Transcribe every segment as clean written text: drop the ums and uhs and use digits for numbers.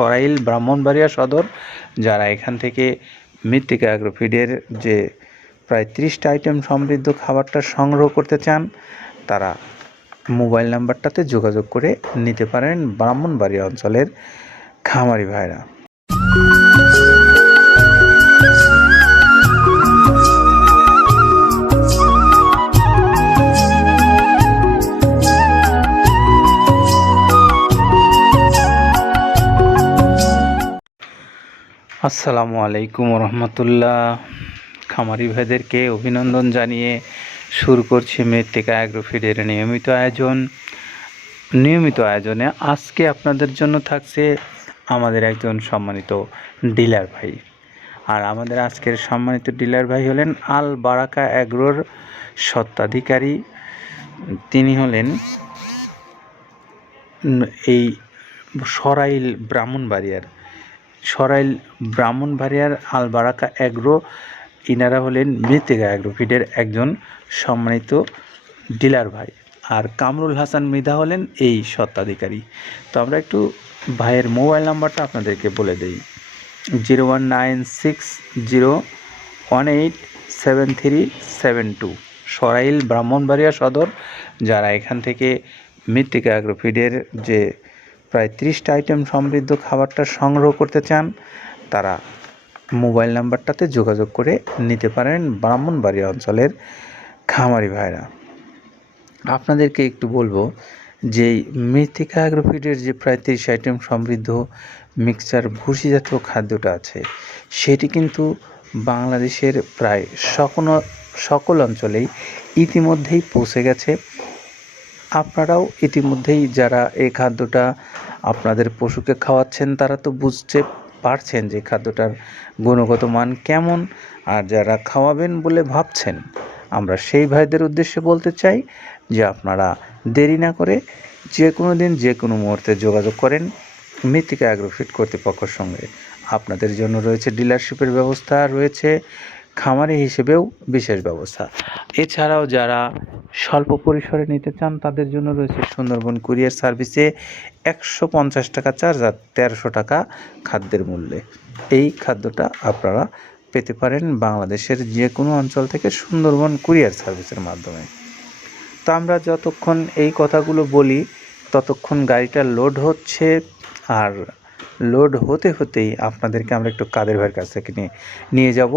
সরাইল ব্রাহ্মণবাড়িয়া সদর। যারা এখান থেকে মৃত্তিকা অ্যাগ্রোফিডের যে প্রায় 30টা আইটেম সমৃদ্ধ খাবারটা সংগ্রহ করতে চান, তারা মোবাইল নাম্বারটাতে যোগাযোগ করে নিতে পারেন ব্রাহ্মণবাড়িয়া অঞ্চলের খামারি ভাইরা। আসসালামু আলাইকুম রহমতুল্লাহ। খামারি ভাইদেরকে অভিনন্দন জানিয়ে শুরু করছি মৃত্তিকা অ্যাগ্রোফিডের নিয়মিত আয়োজনে আজকে আপনাদের জন্য থাকছে আমাদের একজন সম্মানিত ডিলার ভাই। আর আমাদের আজকের সম্মানিত ডিলার ভাই হলেন আল বারাকা অ্যাগ্রোর স্বত্বাধিকারী। তিনি হলেন এই সরাইল ব্রাহ্মণবাড়িয়ার আল বারাকা অ্যাগ্রো। ইনারা হলেন মৃত্তিকা অ্যাগ্রোফিডের একজন সম্মানিত ডিলার ভাই। আর কামরুল হাসান মৃধা হলেন এই স্বত্বাধিকারী। তো আমরা একটু ভাইয়ের মোবাইল নাম্বারটা আপনাদেরকে বলে দিই, 01960187372, সরাইল ব্রাহ্মণবাড়িয়া সদর। যারা এখান থেকে মৃত্তিকা অ্যাগ্রোফিডের যে প্রায় 30টা আইটেম সমৃদ্ধ খাবারটা সংগ্রহ করতে চান, তারা মোবাইল নাম্বারটাতে যোগাযোগ করে নিতে পারেন ব্রাহ্মণবাড়িয়া অঞ্চলের খামারি ভাইরা। আপনাদেরকে একটু বলবো যে মৃত্তিকা অ্যাগ্রোফিডের যে প্রায় 30 আইটেম সমৃদ্ধ মিক্সচার ভুসিজাতীয় খাদ্যটা আছে, সেটি কিন্তু বাংলাদেশের প্রায় সকল অঞ্চলেই ইতিমধ্যেই পৌঁছে গেছে। আপনারাও ইতিমধ্যেই যারা এই খাদ্যটা আপনাদের পশুকে খাওয়াচ্ছেন, তারা তো বুঝতে পারছেন যে খাদ্যটার গুণগত মান কেমন। আর যারা খাওয়াবেন বলে ভাবছেন, আমরা সেই ভাইদের উদ্দেশ্যে বলতে চাই যে আপনারা দেরি না করে যে কোনো দিন যে কোনো মুহূর্তে যোগাযোগ করেন মৃত্তিকা অ্যাগ্রোফিড কর্তৃপক্ষের সঙ্গে। আপনাদের জন্য রয়েছে ডিলারশিপের ব্যবস্থা, রয়েছে খামারি হিসেবেও বিশেষ ব্যবস্থা। এছাড়াও যারা স্বল্প পরিসরে নিতে চান, তাদের জন্য রয়েছে সুন্দরবন কুরিয়ার সার্ভিসে 150 টাকা চার্জ আর 1300 টাকা খাদ্যের মূল্যে। এই খাদ্যটা আপনারা পেতে পারেন বাংলাদেশের যে কোনো অঞ্চল থেকে সুন্দরবন কুরিয়ার সার্ভিসের মাধ্যমে। তো আমরা যতক্ষণ এই কথাগুলো বলি, ততক্ষণ গাড়িটা লোড হচ্ছে। আর লোড হতেই আপনাদেরকে আমরা একটু কাদের ভাইয়ের কাছ থেকে নিয়ে যাব।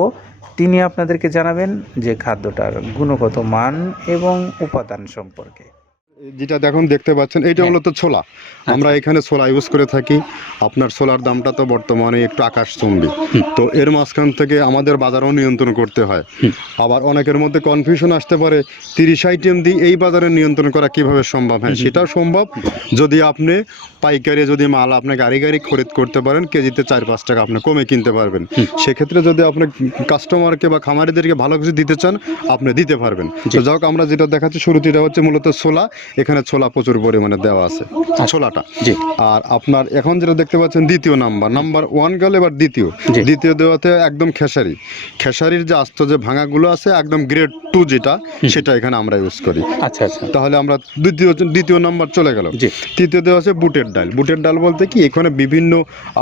তিনি আপনাদেরকে জানাবেন যে খাদ্যটার গুণগত মান এবং উপাদান সম্পর্কে। যেটা দেখতে পাচ্ছেন, এইটা হলো তো ছোলা। আমরা এখানে ছোলা ইউজ করে থাকি। আপনার ছোলার দামটা তো বর্তমানে একটু আকাশচুম্বী। তো এর মাঝখান থেকে আমাদের বাজারও নিয়ন্ত্রণ করতে হয়। আবার অনেকের মধ্যে কনফিউশন আসতে পারে, 30 আইটেম দিয়ে এই বাজারে নিয়ন্ত্রণ করা কিভাবে সম্ভব। হ্যাঁ, সেটাও সম্ভব যদি আপনি পাইকারি যদি মাল আপনি গাড়ি খরিদ করতে পারেন, কেজিতে 4-5 টাকা আপনি কমে কিনতে পারবেন। সেক্ষেত্রে যদি আপনি কাস্টমারকে বা খামারিদেরকে ভালো কিছু দিতে চান, আপনি দিতে পারবেন। তো যাই হোক, আমরা যেটা দেখাচ্ছি শুরুতে, এটা হচ্ছে মূলত ছোলা। এখানে ছোলা প্রচুর পরিমাণে দেওয়া আছে, ছোলাটা। আর আপনার এখন যেটা দেখতে পাচ্ছেন, দ্বিতীয় নাম্বার 1 গেল। এবার দ্বিতীয় দেওয়াতে একদম খেসারির যে আস্ত যে ভাঙাগুলো আছে, একদম গ্রেড 2 যেটা, সেটা এখানে আমরা ইউজ করি। আচ্ছা। তাহলে আমরা দ্বিতীয় নাম্বার চলে গেল। তৃতীয় দেওয়া আছে বুটের ডাল বলতে কি, এখানে বিভিন্ন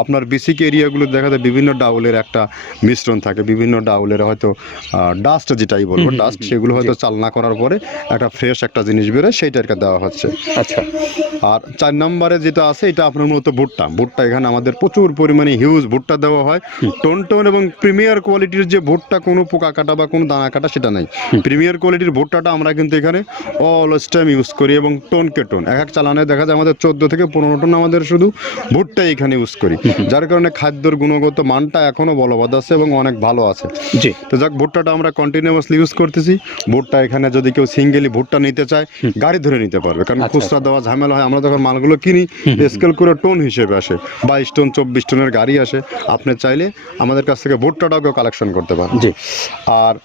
আপনার বেসিক এরিয়াগুলো দেখা যায় বিভিন্ন ডাউলের একটা মিশ্রণ থাকে। বিভিন্ন ডাউলের হয়তো ডাস্ট, যেটাই বলবো ডাস্ট, সেগুলো হয়তো চালনা করার পরে একটা ফ্রেশ একটা জিনিস বেরোয়, সেইটাকে দেওয়া হচ্ছে। আচ্ছা। আর 4 নম্বরে যেটা আছে, এটা আপনার মূলত ভুট্টা। এখানে আমাদের প্রচুর পরিমাণে হিউজ ভুট্টা দেওয়া হয়। টোন এবং প্রিমিয়ার কোয়ালিটির যে ভুট্টা, কোনো পোকা কাটা বা কোনো দানা কাটা সেটা নাই। প্রিমিয়ার কোয়ালিটির ভুট্টাটা আমরা কিন্তু এখানে অলওয়েজ টাইম ইউজ করি। এবং টোনকে টোন এক চালানে দেখা যায় আমাদের 14 থেকে 15 টন আমাদের শুধু ভুট্টা এখানে ইউজ করি, যার কারণে খাদ্যর গুণগত মানটা এখনো বলবৎ আছে এবং অনেক ভালো আছে। তো যাক, ভুট্টাটা আমরা কন্টিনিউয়াসলি ইউজ করতেছি। ভুট্টা এখানে যদি কেউ সিঙ্গেলি ভুট্টা নিতে চায়, গাড়ি ধরে নিতে পারবে, কারণ খুচরা দেওয়া ঝামেলা হয়। আমরা যখন মালগুলো কিনি, স্কেল করে টোন হিসেবে আসে, 22 টন 24 টনের গাড়ি আসে। আপনি চাইলে আমাদের কাছ থেকে ভুট্টাটাও কালেকশন করতে পারেন। আর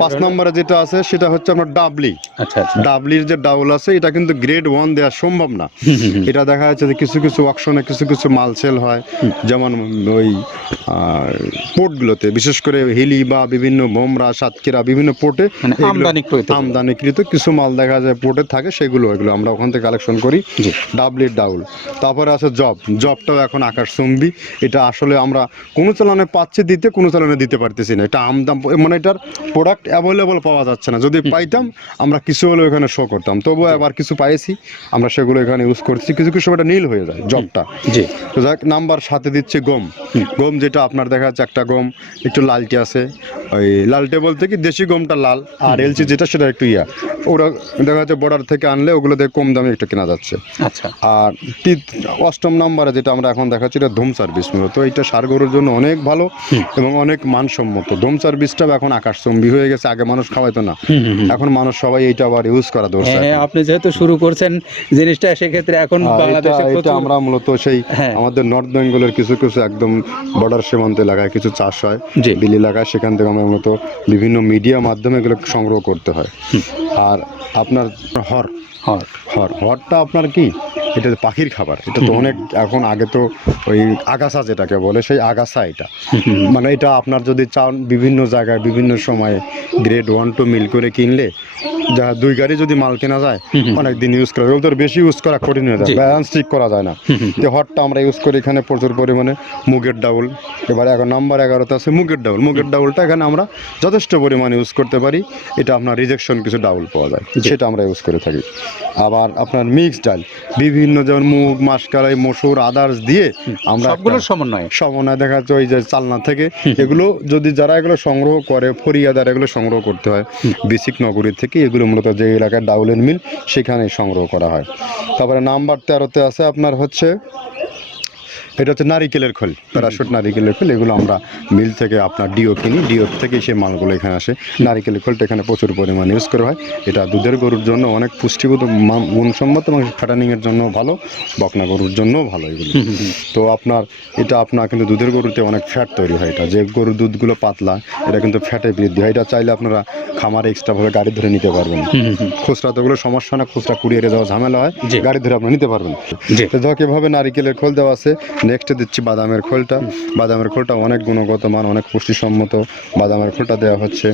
5 নম্বরে যেটা আছে সেটা হচ্ছে আপনার ডাবলি। আচ্ছা আচ্ছা। ডাবলির যে ডাউল আছে এটা কিন্তু গ্রেড 1 দেওয়া সম্ভব না। এটা দেখা যাচ্ছে যে কিছু কিছু অকশনে কিছু কিছু মাল সেল হয়, যেমন ওই পোর্টগুলোতে, বিশেষ করে হিলি বা বিভিন্ন বোমরা, সাতক্ষীরা বিভিন্ন পোর্টে মানে আমদানিকৃত কিছু মাল দেখা যায় পোর্টে থাকে, এগুলো আমরা ওখান থেকে কালেকশন করি। ডাবলির ডাউল। তারপরে আছে জবটাও এখন আকাশচুম্বী। এটা আসলে আমরা কোনো চালানে পাচ্ছি দিতে, কোনো চালানে দিতে পারতেছি না। এটা আমদাম, মানে এটার প্রোডাক্ট অ্যাভেলেবল পাওয়া যাচ্ছে না। যদি পাইতাম আমরা কিছু হলেও এখানে শো করতাম, তবুও এবার কিছু পাইছি, আমরা সেগুলো এখানে ইউজ করছি। কিছু কিছু এটা নীল হয়ে যায় জবটা। তো যাক, নাম্বার 7-এ দিচ্ছে গম। যেটা আপনার দেখা যাচ্ছে একটা গম একটু লালটে আছে, ওই লালটে বলতে কি দেশি গমটা লাল, আর এলচি যেটা সেটা একটু ওরা দেখা যাচ্ছে বর্ডার থেকে আনলে ওগুলো দিয়ে কম দামে একটু কেনা যাচ্ছে। আচ্ছা। আর 8ম নম্বরে যেটা আমরা এখন দেখাচ্ছি এটা ধুম সার্ভিস। মূলত এটা ষাঁড় গরুর জন্য অনেক ভালো এবং অনেক মানসম্মত। ধুম সার্ভিসটাও এখন আকাশচুম্বী হয়ে গেছে। আগে মানুষ খাওয়াইতো না, এখন মানুষ সবাই এইটা আবার ইউজ করা দরকার। হ্যাঁ, আপনি যেহেতু শুরু করছেন জিনিসটা, সেক্ষেত্রে এখন বাংলাদেশে এটা আমরা মূলত সেই আমাদের নর্থ বেঙ্গলের কিছু কিছু একদম বর্ডার সীমান্ত এলাকায় কিছু চাষ হয়, বিল এলাকায়, সেখান থেকে আমরা মূলত বিভিন্ন মিডিয়া মাধ্যমে এগুলো সংগ্রহ করতে হয়। আর আপনার হরটা আপনার কি, এটা পাখির খাবার। এটা তো অনেক এখন, আগে তো ওই আগাছা যেটাকে বলে সেই আগাছা, এটা মানে এটা আপনার যদি চান বিভিন্ন জায়গায় বিভিন্ন সময়ে গ্রেড 1-2 মিল করে কিনলে যা 2 গাড়ি যদি মাল কেনা যায়, অনেক দিন ইউজ করা যায়। ওদের বেশি ইউজ করা কঠিন হয়ে যায়, ব্যালেন্স ঠিক করা যায় না। তো হটটা আমরা ইউজ করি এখানে প্রচুর পরিমাণে। মুগের ডাউল, এবারে এখন নাম্বার 11-তে আছে মুগের ডাউলটা এখানে আমরা যথেষ্ট পরিমাণে ইউজ করতে পারি। এটা আপনার রিজেকশন কিছু ডাউল পাওয়া যায়, সেটা আমরা ইউজ করে থাকি। আবার আপনার মিক্সড ডাল বিভিন্ন, যেমন মুগ, মাসকলাই, মসুর, আদার্স দিয়ে আমরা সবগুলোর সমন্বয় দেখা যাচ্ছে ওই যে চালনা থেকে এগুলো যদি যারা এগুলো সংগ্রহ করে, ফরিয়াদার এগুলো সংগ্রহ করতে হয় বেসিক নগরীর থেকে। এগুলো মূলত যে এলাকায় ডাউলের মিল সেখানে সংগ্রহ করা হয়। তারপরে নাম্বার 13-তে আছে আপনার হচ্ছে, এটা হচ্ছে নারিকেলের খোল, প্যারাশুট নারিকেলের খোল। এগুলো আমরা মিল থেকে আপনার ডিও কিনি, ডিও থেকে সেই মালগুলো এখানে আসে। নারিকেলের খোলটা এখানে প্রচুর পরিমাণে ইউজ করা হয়। এটা দুধের গরুর জন্য অনেক পুষ্টিগত গুণসম্মত এবং ফ্যাটানিংয়ের জন্য ভালো, বকনা গরুর জন্যও ভালো এগুলো। তো আপনার এটা কিন্তু দুধের গরুতে অনেক ফ্যাট তৈরি হয়। এটা যে গরুর দুধগুলো পাতলা, এটা কিন্তু ফ্যাটে বৃদ্ধি হয়। এটা চাইলে আপনারা খামারে এক্সট্রাভাবে গাড়ি ধরে নিতে পারবেন। খুচরা তো ওগুলো সমস্যা না, খুচরা কুরিয়ারে যাওয়া ঝামেলা হয়, গাড়ি ধরে আপনি নিতে পারবেন। তো ধক এভাবে নারিকেলের খোল দেওয়া আছে। নেক্সটে দিচ্ছি বাদামের খোলটা অনেক গুণগত মান, অনেক পুষ্টিসম্মত। বাদামের খোলটা দেওয়া হচ্ছে।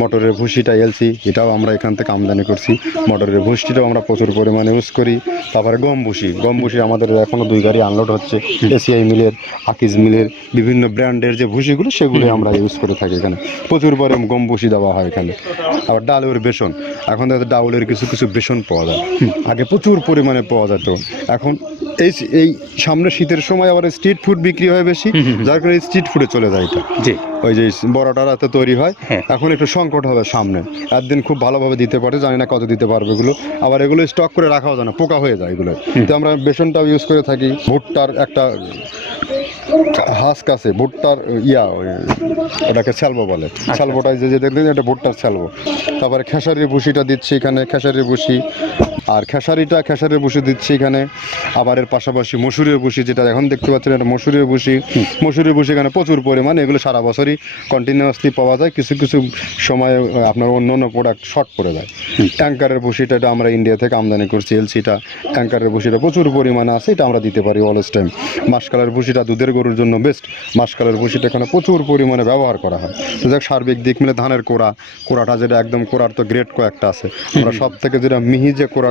মটরের ভুসিটা এলসি, এটাও আমরা এখান থেকে আমদানি করছি। মটরের ভুসিটাও আমরা প্রচুর পরিমাণে ইউজ করি। তারপরে গম ভুসি আমাদের এখনও 2 গাড়ি আনলোড হচ্ছে। এসিআই মিলের, আকিজ মিলের বিভিন্ন ব্র্যান্ডের যে ভুসিগুলো, সেগুলো আমরা ইউজ করে থাকি। এখানে প্রচুর পরিমাণে গম ভুসি দেওয়া হয় এখানে। আবার ডালের বেসন, এখন ডাউলের কিছু কিছু বেসন পাওয়া যায়, আগে প্রচুর পরিমাণে পাওয়া যেত। এখন এই সামনে শীতের সময় আবার স্ট্রিট ফুড বিক্রি হয় বেশি, যার কারণে স্ট্রিট ফুডে চলে যায় এটা। ওই যে বড়টা রাতে তৈরি হয়, এখন একটু সংকট হবে সামনে। একদিন খুব ভালোভাবে দিতে পারে, জানি না কত দিতে পারবে এগুলো। আবার এগুলো স্টক করে রাখাও যায় না, পোকা হয়ে যায় এগুলো। তো আমরা বেসনটাও ইউজ করে থাকি। ভুট্টার একটা হাস্ক আছে, ভুট্টার ওটাকে ছ্যালবো বলে, ছ্যালবোটা যে দেখবেন এটা ভুট্টার ছ্যালবো। তারপরে খেসারির ভুসিটা দিচ্ছি এখানে, খেসারির ভুসি। আর খেসারির ভুসি দিচ্ছি এখানে। আবার এর পাশাপাশি মসুরের ভুসি, যেটা এখন দেখতে পাচ্ছেন, এটা মসুরের ভুসি এখানে প্রচুর পরিমাণে। এগুলো সারা বছরই কন্টিনিউয়াসলি পাওয়া যায়। কিছু কিছু সময় আপনার অন্য প্রোডাক্ট শর্ট পড়ে যায়। ট্যাঙ্কারের ভুসিটা এটা আমরা ইন্ডিয়া থেকে আমদানি করছি, এলসিটা। ট্যাঙ্কারের ভুসিটা প্রচুর পরিমাণে আছে, এটা আমরা দিতে পারি অলওয়েজ টাইম। মাসকালের ভুসিটা দুধের গরুর জন্য বেস্ট। মাসকালের ভুসিটা এখানে প্রচুর পরিমাণে ব্যবহার করা হয়। তো যাক, সার্বিক দিক মিলে ধানের কোড়াটা যেটা একদম, কোড়ার তো গ্রেড কয়েকটা আছে, আমরা সব থেকে যেটা মিহি যে কোড়া,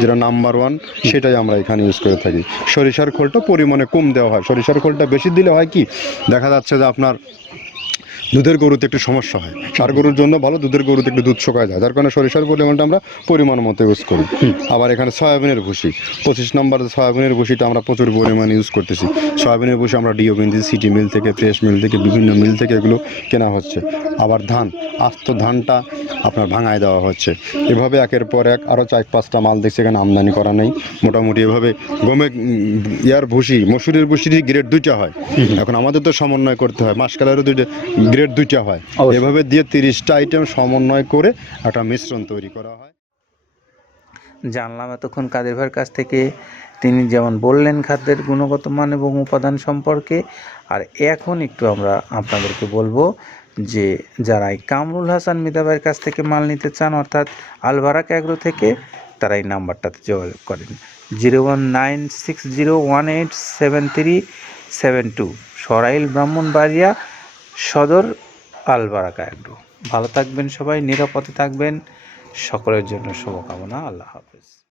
যেটা নাম্বার 1, সেটাই আমরা এখানে ইউজ করে থাকি। সরিষার খোলটা পরিমাণে কম দেওয়া হয়। সরিষার খোলটা বেশি দিলে হয় কি, দেখা যাচ্ছে যে আপনার দুধের গরুতে একটু সমস্যা হয়। ষাঁড় গরুর জন্য ভালো, দুধের গরুতে একটু দুধ শুকায় যায়, যার কারণে সরিষার পরিমাণটা আমরা পরিমাণ মতো ইউজ করি। আবার এখানে সয়াবিনের ভুসি, 25 নম্বর সয়াবিনের ভুসিটা আমরা প্রচুর পরিমাণে ইউজ করতেছি। সয়াবিনের ভুসি আমরা ডিও কিনতেছি সিটি মিল থেকে, ফ্রেশ মিল থেকে, বিভিন্ন মিল থেকে এগুলো কেনা হচ্ছে। আবার আস্ত ধানটা আপনার ভাঙায় দেওয়া হচ্ছে। এভাবে একের পর এক আরও 4-5টা মাল দেখছি এখানে আমদানি করা নেই। মোটামুটি এভাবে মসুরের ভুসির গ্রেড 2টা হয়। এখন আমাদের তো সমন্বয় করতে হয়, মাসকালেরও গ্রেড 2টা হয়। এভাবে দিয়ে 30টা আইটেম সমন্বয় করে একটা মিশ্রণ তৈরি করা হয়। জানলাম এতক্ষণ কাদের ভাইয়ের কাছ থেকে, তিনি যেমন বললেন খাদ্যের গুণগত মান এবং উপাদান সম্পর্কে। আর এখন একটু আমরা আপনাদেরকে বলবো যে যারা এই কামরুল হাসান মৃধা ভাইয়ের কাছ থেকে মাল নিতে চান অর্থাৎ আলবারাক অ্যাগ্রো থেকে, তারা এই নাম্বারটাতে যোগাযোগ করেন 01960187372, সরাইল ব্রাহ্মণবাড়িয়া সদর, আলবারাক অ্যাগ্রো। ভালো থাকবেন সবাই, নিরাপদে থাকবেন, সকলের জন্য শুভকামনা। আল্লাহ হাফেজ।